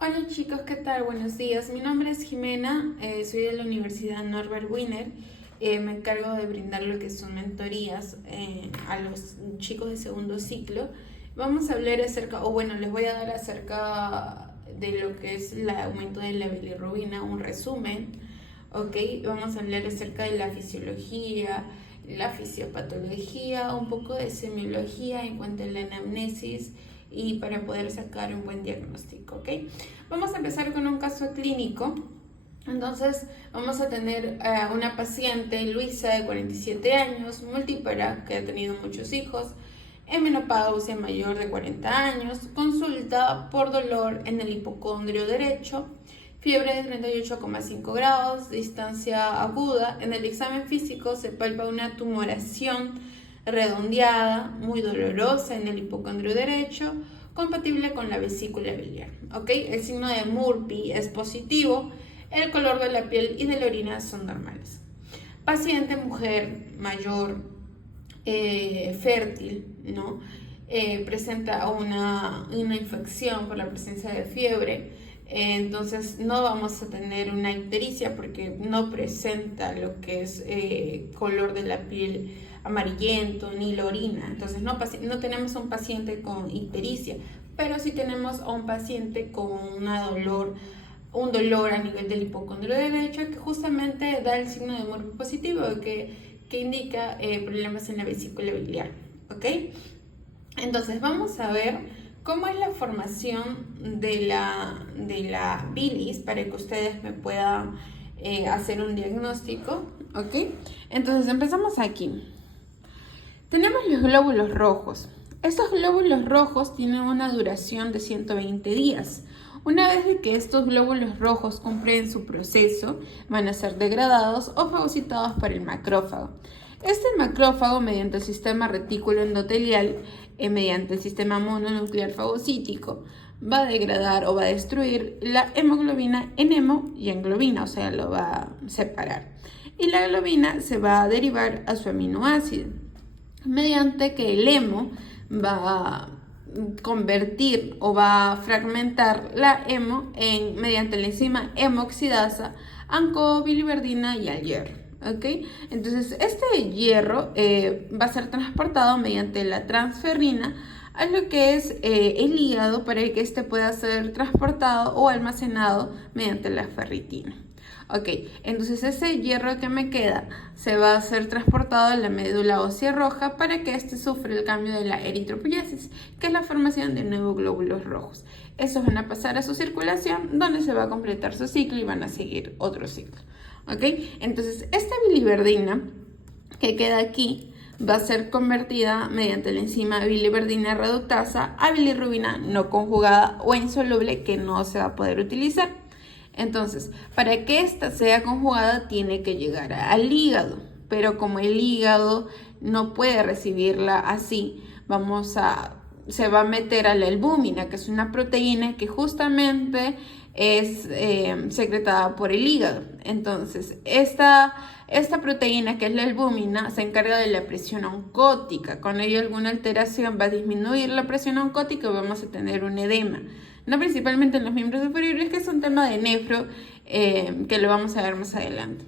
Hola chicos, ¿qué tal? Buenos días. Mi nombre es Jimena, soy de la Universidad Norbert Wiener. Me encargo de brindar lo que son mentorías a los chicos de segundo ciclo. Vamos a hablar acerca, o bueno, les voy a dar acerca de lo que es el aumento de la bilirrubina, un resumen, ¿ok? Vamos a hablar acerca de la fisiología, la fisiopatología, un poco de semiología en cuanto a la anamnesis y para poder sacar un buen diagnóstico, ¿ok? Vamos a empezar con un caso clínico. Entonces vamos a tener una paciente, Luisa, de 47 años, multípara, que ha tenido muchos hijos, en menopausia, mayor de 40 años, consulta por dolor en el hipocondrio derecho, fiebre de 38,5 grados, distancia aguda. En el examen físico se palpa una tumoración redondeada, muy dolorosa en el hipocondrio derecho, compatible con la vesícula biliar. ¿Ok? El signo de Murphy es positivo, el color de la piel y de la orina son normales. Paciente mujer mayor, fértil, ¿no? Presenta una infección por la presencia de fiebre. Entonces no vamos a tener una ictericia porque no presenta lo que es color de la piel amarillento ni la orina. Entonces no tenemos un paciente con ictericia, pero sí tenemos a un paciente con un dolor a nivel del hipocondrio derecho que justamente da el signo de Murphy positivo que indica problemas en la vesícula biliar. ¿Ok? Entonces vamos a ver cómo es la formación de la bilis para que ustedes me puedan hacer un diagnóstico. ¿Ok? Entonces empezamos aquí. Tenemos los glóbulos rojos. Estos glóbulos rojos tienen una duración de 120 días. Una vez de que estos glóbulos rojos cumplen su proceso, van a ser degradados o fagocitados por el macrófago. Este macrófago, mediante el sistema retículo endotelial, mediante el sistema mononuclear fagocítico, va a degradar o va a destruir la hemoglobina en hemo y en globina, o sea, lo va a separar. Y la globina se va a derivar a su aminoácido, mediante que el hemo va a convertir o va a fragmentar la hemo mediante la enzima hemoxidasa, biliverdina y al hierro. ¿Okay? Entonces este hierro va a ser transportado mediante la transferrina a lo que es el hígado para que este pueda ser transportado o almacenado mediante la ferritina. Ok, entonces ese hierro que me queda se va a ser transportado a la médula ósea roja para que éste sufra el cambio de la eritropoyesis, que es la formación de nuevos glóbulos rojos. Estos van a pasar a su circulación, donde se va a completar su ciclo y van a seguir otro ciclo. Ok, entonces esta biliverdina que queda aquí va a ser convertida mediante la enzima biliverdina reductasa a bilirrubina no conjugada o insoluble que no se va a poder utilizar. Entonces, para que esta sea conjugada tiene que llegar al hígado, pero como el hígado no puede recibirla así, se va a meter a la albúmina, que es una proteína que justamente es secretada por el hígado. Entonces, esta proteína, que es la albúmina, se encarga de la presión oncótica. Cuando hay alguna alteración va a disminuir la presión oncótica y vamos a tener un edema. No principalmente en los miembros superiores, que es un tema de nefro que lo vamos a ver más adelante.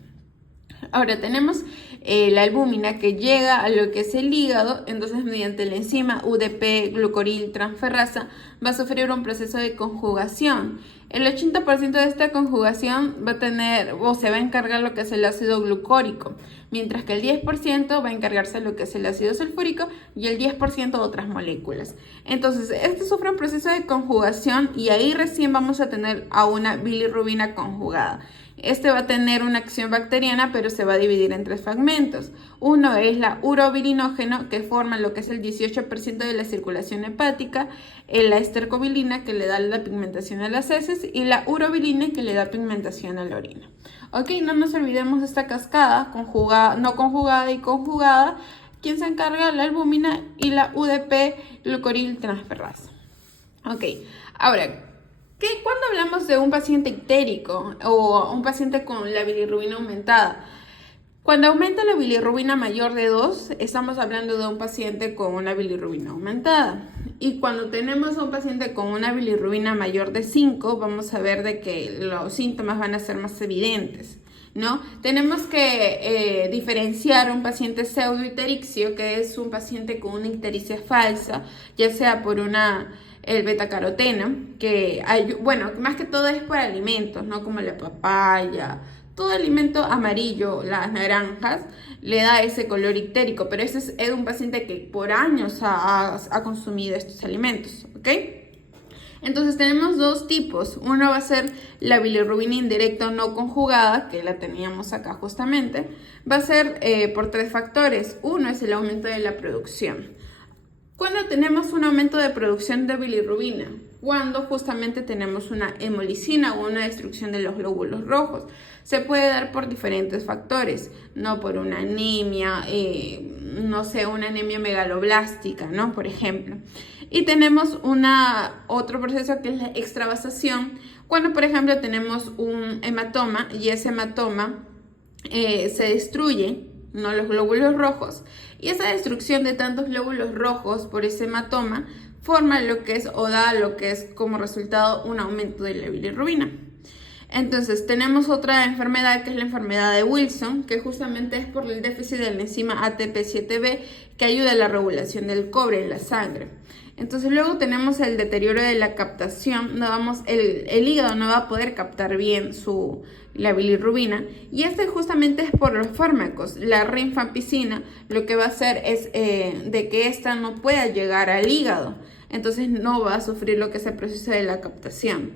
Ahora tenemos la albúmina que llega a lo que es el hígado, entonces mediante la enzima UDP glucoril transferrasa va a sufrir un proceso de conjugación. El 80% de esta conjugación va a tener o se va a encargar lo que es el ácido glucórico, mientras que el 10% va a encargarse de lo que es el ácido sulfúrico y el 10% de otras moléculas. Entonces, este sufre un proceso de conjugación y ahí recién vamos a tener a una bilirrubina conjugada. Este va a tener una acción bacteriana, pero se va a dividir en tres fragmentos. Uno es la urobilinógeno, que forma lo que es el 18% de la circulación hepática, la estercobilina, que le da la pigmentación a las heces, y la urobilina, que le da pigmentación a la orina. Ok, no nos olvidemos de esta cascada, conjugada, no conjugada y conjugada, quien se encarga la albúmina y la UDP glucoril transferrasa. Ok, ahora, cuando hablamos de un paciente ictérico o un paciente con la bilirrubina aumentada, Cuando aumenta la bilirrubina mayor de 2, estamos hablando de un paciente con una bilirrubina aumentada. Y cuando tenemos a un paciente con una bilirrubina mayor de 5, vamos a ver de que los síntomas van a ser más evidentes, ¿no? Tenemos que diferenciar un paciente pseudoicterixio, que es un paciente con una ictericia falsa, ya sea por el betacaroteno, que hay, bueno, más que todo es por alimentos, ¿no? Como la papaya. Todo alimento amarillo, las naranjas, le da ese color ictérico, pero ese es un paciente que por años ha consumido estos alimentos, ¿ok? Entonces tenemos dos tipos. Uno va a ser la bilirrubina indirecta o no conjugada, que la teníamos acá justamente. Va a ser por 3 factores. Uno es el aumento de la producción. ¿Cuándo tenemos un aumento de producción de bilirrubina? Cuando justamente tenemos una hemolicina o una destrucción de los glóbulos rojos. Se puede dar por diferentes factores, no por una anemia, no sé, una anemia megaloblástica, ¿no? Por ejemplo. Y tenemos otro proceso que es la extravasación, cuando por ejemplo tenemos un hematoma y ese hematoma se destruye, ¿no? Los glóbulos rojos, y esa destrucción de tantos glóbulos rojos por ese hematoma forma lo que es o da lo que es como resultado un aumento de la bilirrubina. Entonces tenemos otra enfermedad que es la enfermedad de Wilson, que justamente es por el déficit de la enzima ATP7B que ayuda a la regulación del cobre en la sangre. Entonces luego tenemos el deterioro de la captación, el hígado no va a poder captar bien la bilirrubina, y justamente es por los fármacos. La rifampicina lo que va a hacer es de que esta no pueda llegar al hígado, entonces no va a sufrir lo que es el proceso de la captación.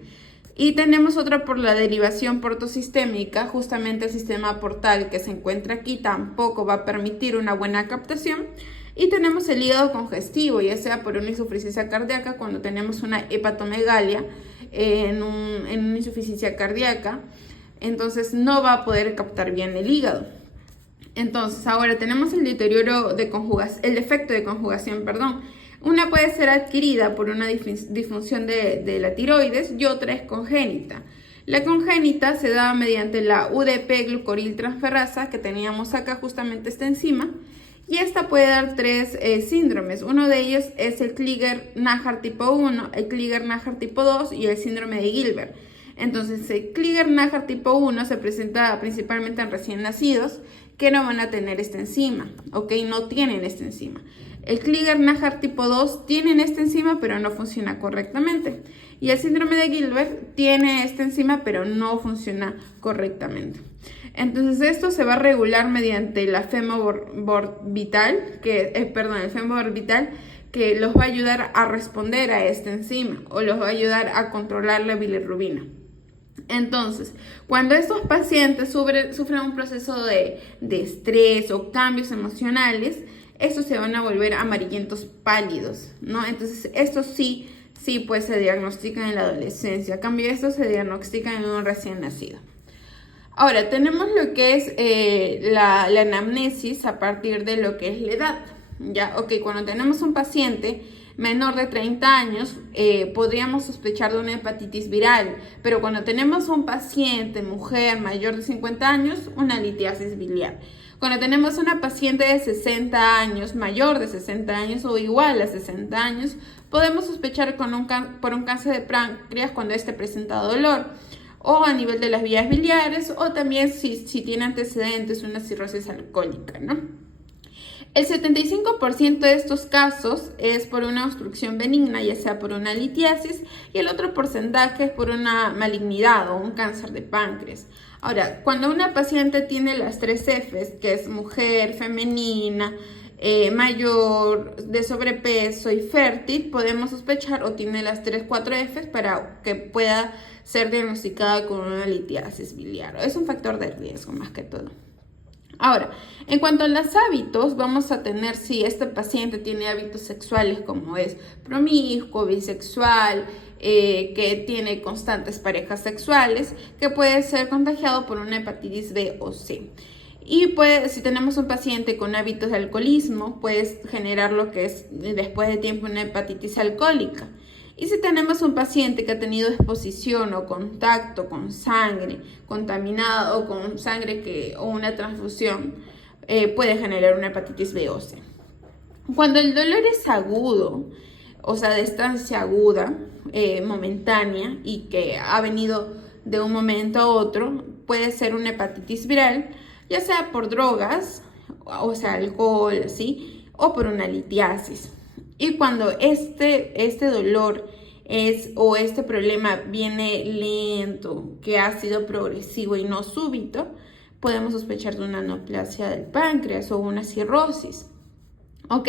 Y tenemos otra por la derivación portosistémica, justamente el sistema portal que se encuentra aquí tampoco va a permitir una buena captación. Y tenemos el hígado congestivo, ya sea por una insuficiencia cardíaca, cuando tenemos una hepatomegalia en una insuficiencia cardíaca, entonces no va a poder captar bien el hígado. Entonces ahora tenemos el deterioro de conjugación, el defecto de conjugación, perdón. Una puede ser adquirida por una disfunción de la tiroides y otra es congénita. La congénita se da mediante la UDP-glucoriltransferasa, que teníamos acá justamente esta enzima, y esta puede dar 3 síndromes. Uno de ellos es el Kliger-Najar tipo 1, el Kliger-Najar tipo 2 y el síndrome de Gilbert. Entonces, el Kliger-Najar tipo 1 se presenta principalmente en recién nacidos que no van a tener esta enzima, ¿ok? No tienen esta enzima. El Kliger-Najar tipo 2 tienen esta enzima, pero no funciona correctamente. Y el síndrome de Gilbert tiene esta enzima, pero no funciona correctamente. Entonces esto se va a regular mediante la femoborbital, el femoborbital, que los va a ayudar a responder a esta enzima o los va a ayudar a controlar la bilirrubina. Entonces, cuando estos pacientes sufren un proceso de estrés o cambios emocionales, estos se van a volver amarillentos pálidos, ¿no? Entonces, estos sí, pues se diagnostican en la adolescencia. A cambio, estos se diagnostican en un recién nacido. Ahora, tenemos lo que es la anamnesis a partir de lo que es la edad. Ya, ok, cuando tenemos un paciente menor de 30 años, podríamos sospechar de una hepatitis viral, pero cuando tenemos un paciente, mujer, mayor de 50 años, una litiasis biliar. Cuando tenemos una paciente de 60 años, mayor de 60 años o igual a 60 años, podemos sospechar por un cáncer de páncreas cuando éste presenta dolor, o a nivel de las vías biliares, o también si tiene antecedentes una cirrosis alcohólica, ¿no? El 75% de estos casos es por una obstrucción benigna, ya sea por una litiasis, y el otro porcentaje es por una malignidad o un cáncer de páncreas. Ahora, cuando una paciente tiene las 3 Fs, que es mujer, femenina, mayor, de sobrepeso y fértil, podemos sospechar, o tiene las 4 Fs para que pueda ser diagnosticada con una litiasis biliar. Es un factor de riesgo más que todo. Ahora, en cuanto a los hábitos, vamos a tener si este paciente tiene hábitos sexuales como es promiscuo, bisexual, que tiene constantes parejas sexuales, que puede ser contagiado por una hepatitis B o C. Y si tenemos un paciente con hábitos de alcoholismo, puede generar lo que es después de tiempo una hepatitis alcohólica. Y si tenemos un paciente que ha tenido exposición o contacto con sangre contaminada o con sangre o una transfusión, puede generar una hepatitis B o C. Cuando el dolor es agudo, o sea, de estancia aguda, momentánea y que ha venido de un momento a otro, puede ser una hepatitis viral, ya sea por drogas, o sea, alcohol, ¿sí? O por una litiasis. Y cuando este dolor o este problema viene lento, que ha sido progresivo y no súbito, podemos sospechar de una neoplasia del páncreas o una cirrosis. ¿Ok?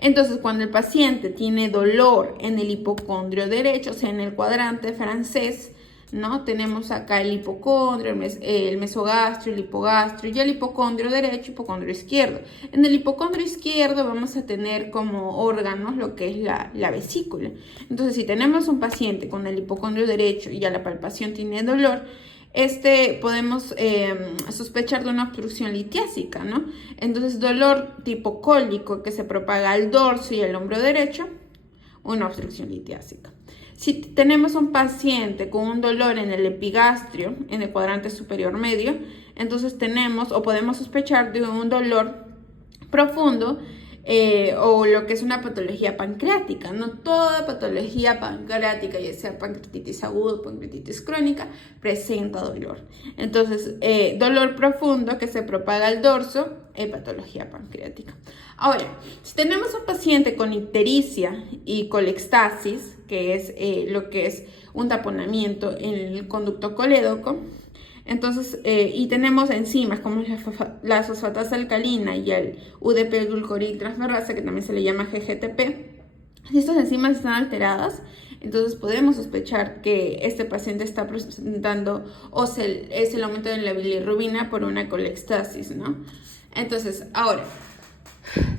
Entonces, cuando el paciente tiene dolor en el hipocondrio derecho, o sea, en el cuadrante francés, ¿no? Tenemos acá el hipocondrio, el mesogastrio, el hipogastrio y el hipocondrio derecho, hipocondrio izquierdo. En el hipocondrio izquierdo vamos a tener como órganos lo que es la vesícula. Entonces, si tenemos un paciente con el hipocondrio derecho y a la palpación tiene dolor, podemos sospechar de una obstrucción litiásica, ¿no? Entonces, dolor tipo cólico que se propaga al dorso y al hombro derecho, una obstrucción litiásica. Si tenemos un paciente con un dolor en el epigastrio, en el cuadrante superior medio, entonces tenemos o podemos sospechar de un dolor profundo o lo que es una patología pancreática. No toda patología pancreática, ya sea pancreatitis aguda o pancreatitis crónica, presenta dolor. Entonces, dolor profundo que se propaga al dorso, patología pancreática. Ahora, si tenemos un paciente con ictericia y colextasis, que es lo que es un taponamiento en el conducto colédoco, entonces, y tenemos enzimas como la fosfatasa alcalina y el UDP-glucoril transferasa, que también se le llama GGTP. Si estas enzimas están alteradas, entonces podemos sospechar que este paciente está presentando es el aumento de la bilirrubina por una colextasis, ¿no? Entonces, ahora,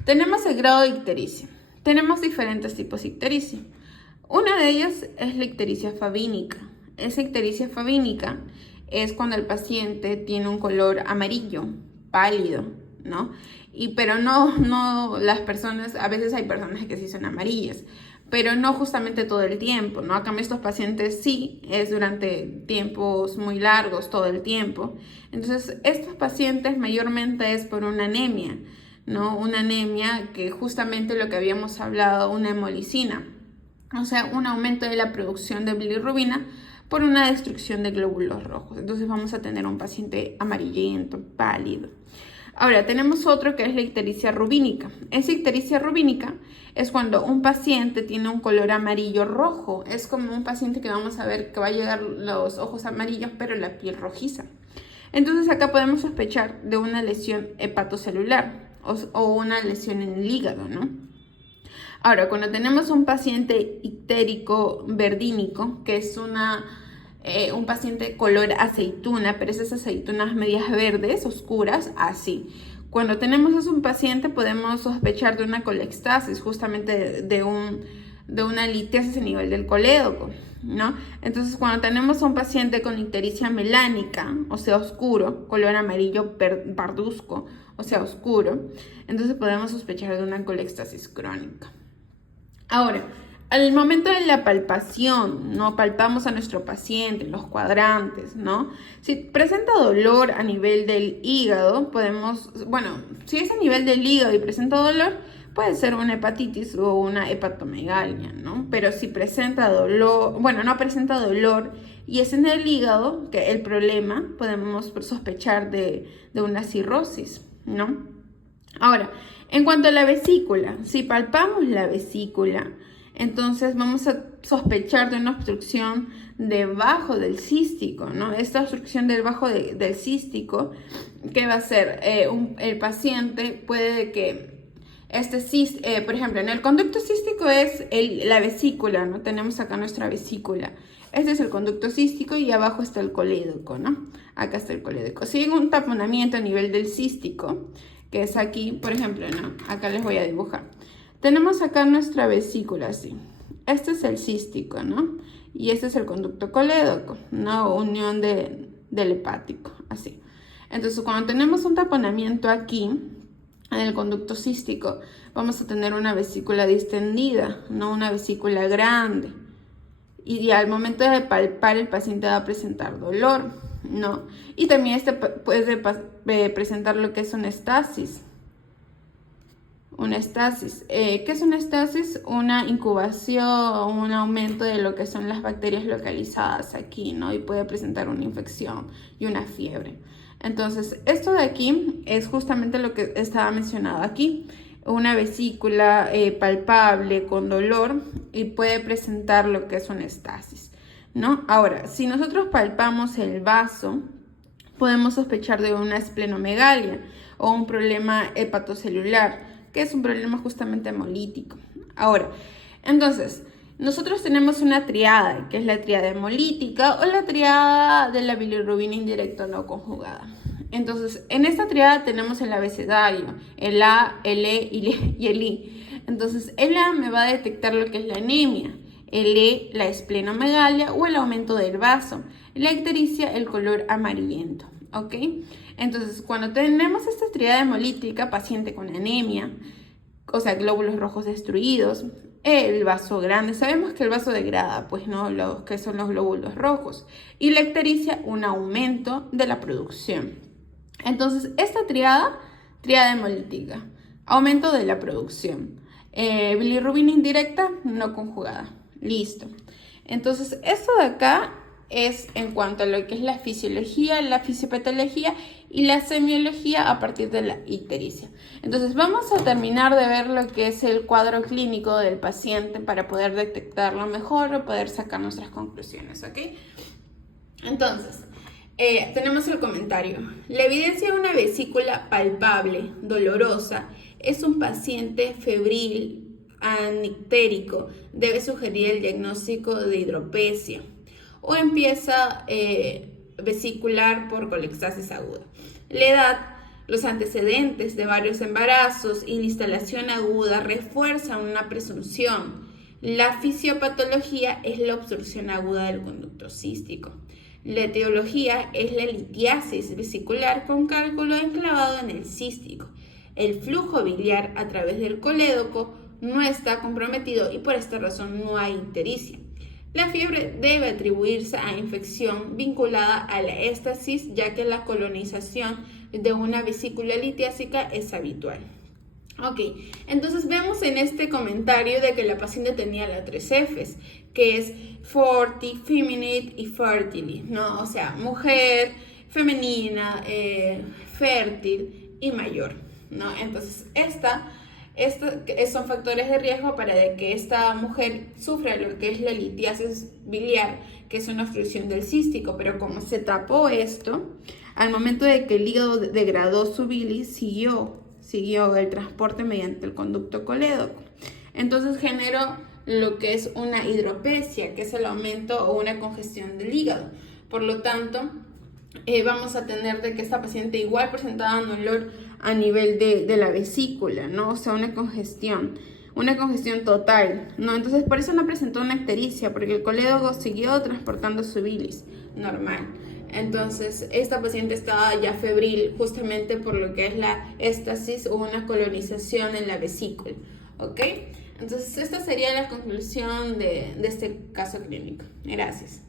tenemos el grado de ictericia. Tenemos diferentes tipos de ictericia. Una de ellas es la ictericia fabínica. Esa ictericia fabínica es cuando el paciente tiene un color amarillo, pálido, ¿no? Pero no las personas, a veces hay personas que sí son amarillas, pero no justamente todo el tiempo, ¿no? A cambio, estos pacientes sí, es durante tiempos muy largos, todo el tiempo. Entonces, estos pacientes mayormente es por una anemia, ¿no? Una anemia que justamente lo que habíamos hablado, una hemolicina, o sea, un aumento de la producción de bilirrubina por una destrucción de glóbulos rojos. Entonces vamos a tener un paciente amarillento, pálido. Ahora, tenemos otro que es la ictericia rubínica. Esa ictericia rubínica es cuando un paciente tiene un color amarillo rojo. Es como un paciente que vamos a ver que va a llegar los ojos amarillos, pero la piel rojiza. Entonces acá podemos sospechar de una lesión hepatocelular o una lesión en el hígado, ¿no? Ahora, cuando tenemos un paciente ictérico verdínico, que es un paciente color aceituna, pero esas aceitunas medias verdes, oscuras, así. Cuando tenemos a un paciente podemos sospechar de una colextasis, justamente de una litiasis a nivel del colédoco, ¿no? Entonces, cuando tenemos a un paciente con ictericia melánica, o sea, oscuro, color amarillo parduzco, o sea, oscuro, entonces podemos sospechar de una colextasis crónica. Ahora, al momento de la palpación, ¿no? Palpamos a nuestro paciente, los cuadrantes, ¿no? Si presenta dolor a nivel del hígado, si es a nivel del hígado y presenta dolor, puede ser una hepatitis o una hepatomegalia, ¿no? Pero si presenta dolor, no presenta dolor y es en el hígado, que el problema, podemos sospechar de una cirrosis, ¿no? Ahora, en cuanto a la vesícula, si palpamos la vesícula, entonces vamos a sospechar de una obstrucción debajo del cístico, ¿no? Esta obstrucción debajo del cístico, ¿qué va a hacer? El paciente puede que por ejemplo, en el conducto cístico es la vesícula, ¿no? Tenemos acá nuestra vesícula. Este es el conducto cístico y abajo está el colédoco, ¿no? Acá está el colédoco. Si hay un taponamiento a nivel del cístico, que es aquí, por ejemplo, ¿no? Acá les voy a dibujar. Tenemos acá nuestra vesícula, así. Este es el cístico, ¿no? Y este es el conducto colédoco, ¿no? Unión del hepático, así. Entonces, cuando tenemos un taponamiento aquí, en el conducto cístico, vamos a tener una vesícula distendida, no una vesícula grande, y al momento de palpar el paciente va a presentar dolor, ¿no? Y también puede presentar lo que es una estasis. Una estasis. ¿Qué es una estasis? Una incubación, un aumento de lo que son las bacterias localizadas aquí, ¿no? Y puede presentar una infección y una fiebre. Entonces, esto de aquí es justamente lo que estaba mencionado aquí. Una vesícula palpable con dolor y puede presentar lo que es una estasis, ¿no? Ahora, si nosotros palpamos el vaso, podemos sospechar de una esplenomegalia o un problema hepatocelular, que es un problema justamente hemolítico. Ahora, entonces, nosotros tenemos una triada, que es la triada hemolítica o la triada de la bilirrubina indirecta no conjugada. Entonces, en esta triada tenemos el abecedario, el A, el E y el I. Entonces, el A me va a detectar lo que es la anemia, el E, la esplenomegalia o el aumento del vaso, la ictericia, el color amarillento, ¿ok? Entonces, cuando tenemos esta triada hemolítica, paciente con anemia, o sea, glóbulos rojos destruidos, el vaso grande, sabemos que el vaso degrada, pues no, los que son los glóbulos rojos, y la ictericia, un aumento de la producción. Entonces, esta triada hemolítica, aumento de la producción, bilirrubina indirecta no conjugada, listo. Entonces, esto de acá es en cuanto a lo que es la fisiología, la fisiopatología y la semiología a partir de la ictericia. Entonces vamos a terminar de ver lo que es el cuadro clínico del paciente para poder detectarlo mejor o poder sacar nuestras conclusiones, ¿ok? Entonces, tenemos el comentario. La evidencia de una vesícula palpable, dolorosa, es un paciente febril, anictérico, debe sugerir el diagnóstico de hidropesia o empieza vesicular por colexasis aguda. La edad, los antecedentes de varios embarazos y la instalación aguda refuerzan una presunción. La fisiopatología es la obstrucción aguda del conducto cístico. La etiología es la litiasis vesicular con cálculo enclavado en el cístico. El flujo biliar a través del colédoco no está comprometido y por esta razón no hay ictericia. La fiebre debe atribuirse a infección vinculada a la éstasis, ya que la colonización de una vesícula litiásica es habitual. Ok, entonces vemos en este comentario de que la paciente tenía las 3 Fs, que es forti, feminine y fertile, ¿no? O sea, mujer, femenina, fértil y mayor, ¿no? Entonces, estos son factores de riesgo para que esta mujer sufra lo que es la litiasis biliar, que es una obstrucción del cístico, pero como se tapó esto, al momento de que el hígado degradó su bilis, siguió el transporte mediante el conducto colédoco. Entonces generó lo que es una hidropesia, que es el aumento o una congestión del hígado. Por lo tanto, vamos a tener de que esta paciente igual presentaba dolor a nivel de la vesícula, ¿no? O sea, una congestión total, ¿no? Entonces, por eso no presentó una ictericia, porque el colédoco siguió transportando su bilis normal. Entonces, esta paciente estaba ya febril justamente por lo que es la éstasis o una colonización en la vesícula, ¿ok? Entonces, esta sería la conclusión de este caso clínico. Gracias.